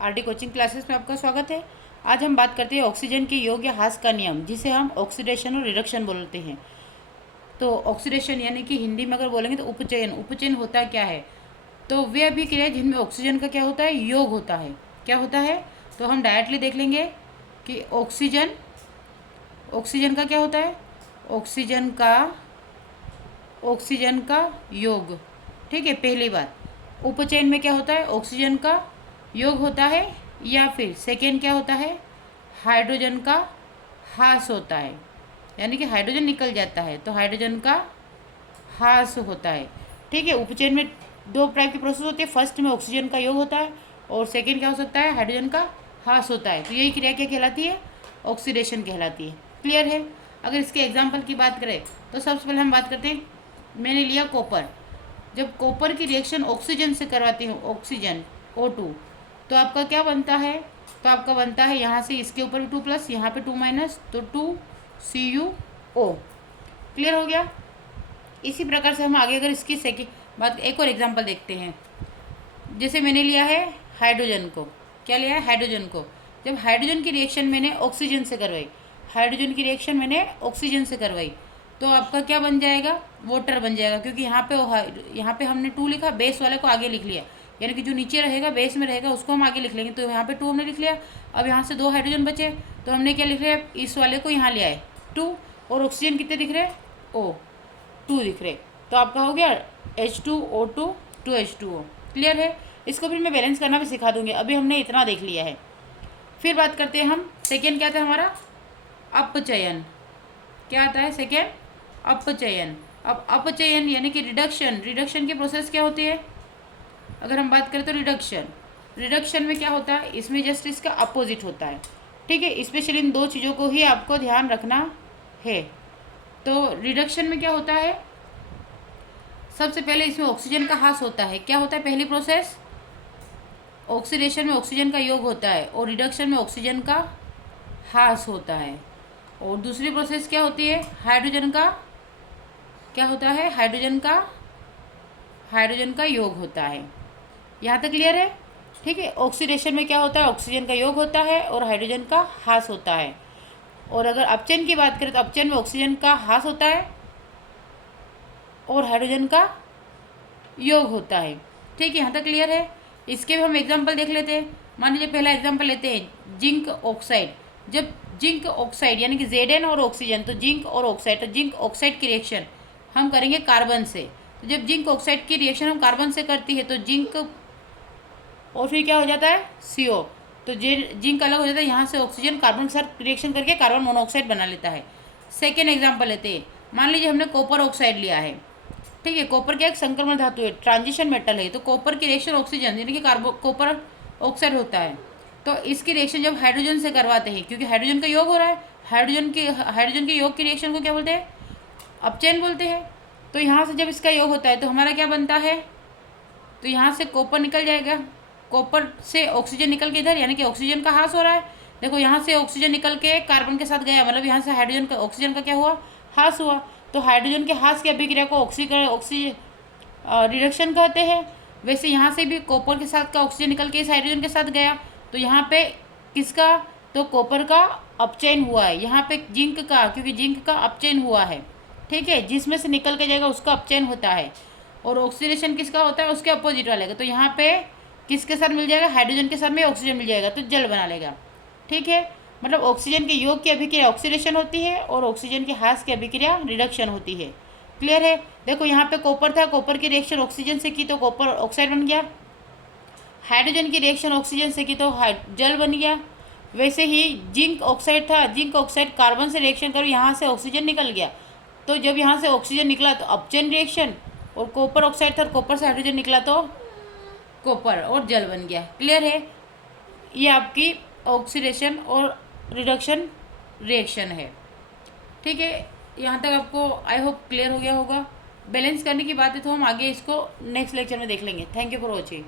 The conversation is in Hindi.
आरडी कोचिंग क्लासेस में आपका स्वागत है। आज हम बात करते हैं ऑक्सीजन के योग या हास का नियम, जिसे हम ऑक्सीडेशन और रिडक्शन बोलते हैं। तो ऑक्सीडेशन यानी कि हिंदी में अगर बोलेंगे तो उपचयन। उपचयन होता क्या है? तो वे अभिक्रिया जिनमें ऑक्सीजन का क्या होता है, योग होता है। क्या होता है? तो हम डायरेक्टली देख लेंगे कि ऑक्सीजन का क्या होता है, ऑक्सीजन का योग। ठीक है, पहली बात। उपचयन में क्या होता है, ऑक्सीजन का योग होता है, या फिर सेकेंड क्या होता है, हाइड्रोजन का ह्रास होता है, यानी कि हाइड्रोजन निकल जाता है तो हाइड्रोजन का ह्रास होता है। ठीक है, उपचयन में दो टाइप की प्रोसेस होती है। फर्स्ट में ऑक्सीजन का योग होता है और सेकेंड क्या हो सकता है, हाइड्रोजन का ह्रास होता है। तो यही क्रिया क्या कहलाती है, ऑक्सीडेशन कहलाती है। क्लियर है? अगर इसके एग्जाम्पल की बात करें तो सबसे पहले हम बात करते हैं, मैंने लिया कॉपर। जब कॉपर की रिएक्शन ऑक्सीजन से करवाती हूँ, ऑक्सीजन O2, तो आपका क्या बनता है, तो आपका बनता है यहाँ से इसके ऊपर भी 2 प्लस, यहाँ पे 2 माइनस, तो 2CuO। क्लियर हो गया? इसी प्रकार से हम आगे अगर इसकी सेकेंड बात, एक और एग्जांपल देखते हैं। जैसे मैंने लिया है हाइड्रोजन को। क्या लिया है, हाइड्रोजन को। जब हाइड्रोजन की रिएक्शन मैंने ऑक्सीजन से करवाई, तो आपका क्या बन जाएगा, वाटर बन जाएगा। क्योंकि यहाँ पे हमने 2 लिखा, बेस वाले को आगे लिख लिया, यानी कि जो नीचे रहेगा बेस में रहेगा उसको हम आगे लिख लेंगे। तो यहाँ पे 2 हमने लिख लिया। अब यहाँ से 2 हाइड्रोजन बचे तो हमने क्या लिख लिया, इस वाले को यहाँ ले आए 2, और ऑक्सीजन कितने दिख रहे, O2 दिख रहे। तो आपका हो गया H2O2 2H2O। क्लियर है? इसको फिर मैं बैलेंस करना भी सिखा दूंगी, अभी हमने इतना देख लिया है। फिर बात करते हैं हम, सेकेंड क्या था हमारा, अपचयन। क्या आता है सेकेंड, अपचयन। अब अपचयन यानी कि रिडक्शन की प्रोसेस क्या होती है, अगर हम बात करें तो रिडक्शन में क्या होता है, इसमें जस्ट इसका अपोजिट होता है। ठीक है, स्पेशली इन 2 चीज़ों को ही आपको ध्यान रखना है। तो रिडक्शन में क्या होता है, सबसे पहले इसमें ऑक्सीजन का ह्रास होता है। क्या होता है पहली प्रोसेस, ऑक्सीडेशन में ऑक्सीजन का योग होता है और रिडक्शन में ऑक्सीजन का ह्रास होता है। और दूसरी प्रोसेस क्या होती है, हाइड्रोजन का क्या होता है, हाइड्रोजन का योग होता है। यहाँ तक क्लियर है? ठीक है, ऑक्सीडेशन में क्या होता है, ऑक्सीजन का योग होता है और हाइड्रोजन का ह्रास होता है। और अगर अपचयन की बात करें तो अपचयन में ऑक्सीजन का ह्रास होता है और हाइड्रोजन का योग होता है। ठीक है, यहाँ तक क्लियर है? इसके भी हम एग्जाम्पल देख लेते हैं। मान लीजिए पहला एग्जाम्पल लेते हैं, जिंक ऑक्साइड। जब जिंक ऑक्साइड यानी कि Zn और ऑक्सीजन, तो जिंक और ऑक्साइड, तो जिंक ऑक्साइड की रिएक्शन हम करेंगे कार्बन से। तो जब जिंक ऑक्साइड की रिएक्शन हम कार्बन से करती है तो जिंक, और फिर क्या हो जाता है, CO। तो जिंक अलग हो जाता है, यहाँ से ऑक्सीजन कार्बन के साथ रिएक्शन करके कार्बन मोनोऑक्साइड बना लेता है। सेकेंड एग्जाम्पल लेते हैं, मान लीजिए हमने कॉपर ऑक्साइड लिया है। ठीक है, कॉपर क्या एक संक्रमण धातु है, ट्रांजिशन मेटल है। तो कॉपर की रिएक्शन ऑक्सीजन यानी कि कॉपर ऑक्साइड होता है। तो इसकी रिएक्शन जब हाइड्रोजन से करवाते हैं, क्योंकि हाइड्रोजन का योग हो रहा है, हाइड्रोजन के योग की रिएक्शन को क्या बोलते हैं, अपचयन बोलते हैं। तो यहाँ से जब इसका योग होता है तो हमारा क्या बनता है, तो यहाँ से कॉपर निकल जाएगा, कॉपर से ऑक्सीजन निकल के इधर, यानी कि ऑक्सीजन का ह्रास हो रहा है। देखो यहाँ से ऑक्सीजन निकल के कार्बन के साथ गया, मतलब यहाँ से हाइड्रोजन का ऑक्सीजन का क्या हुआ, ह्रास हुआ। तो हाइड्रोजन के ह्रास की अभिक्रिया को रिडक्शन कहते हैं। वैसे यहाँ से भी कॉपर के साथ का ऑक्सीजन निकल के इस हाइड्रोजन के साथ गया, तो यहाँ पे किसका, तो कॉपर का अपचयन हुआ है। यहाँ पे जिंक का, क्योंकि जिंक का अपचयन हुआ है। ठीक है, जिसमें से निकल के जाएगा उसका अपचयन होता है। और ऑक्सीडेशन किसका होता है, उसके अपोजिट वाले का। तो यहाँ पे किसके साथ मिल जाएगा, हाइड्रोजन के साथ में ऑक्सीजन मिल जाएगा तो जल बना लेगा। ठीक है, मतलब ऑक्सीजन के योग की अभिक्रिया ऑक्सीडेशन होती है और ऑक्सीजन के ह्रास की अभिक्रिया रिडक्शन होती है। क्लियर है? देखो यहाँ पे कॉपर था, कॉपर की रिएक्शन ऑक्सीजन से की तो कॉपर ऑक्साइड बन गया। हाइड्रोजन की रिएक्शन ऑक्सीजन से की तो जल बन गया। वैसे ही जिंक ऑक्साइड था, जिंक ऑक्साइड कार्बन से रिएक्शन कर यहाँ से ऑक्सीजन निकल गया, तो जब यहाँ से ऑक्सीजन निकला तो अपचयन रिएक्शन, और कॉपर ऑक्साइड था, कॉपर से हाइड्रोजन निकला तो कॉपर और जल बन गया। क्लियर है? ये आपकी ऑक्सीडेशन और रिडक्शन रिएक्शन है। ठीक है, यहाँ तक आपको आई होप क्लियर हो गया होगा। बैलेंस करने की बात है तो हम आगे इसको नेक्स्ट लेक्चर में देख लेंगे। Thank you for watching.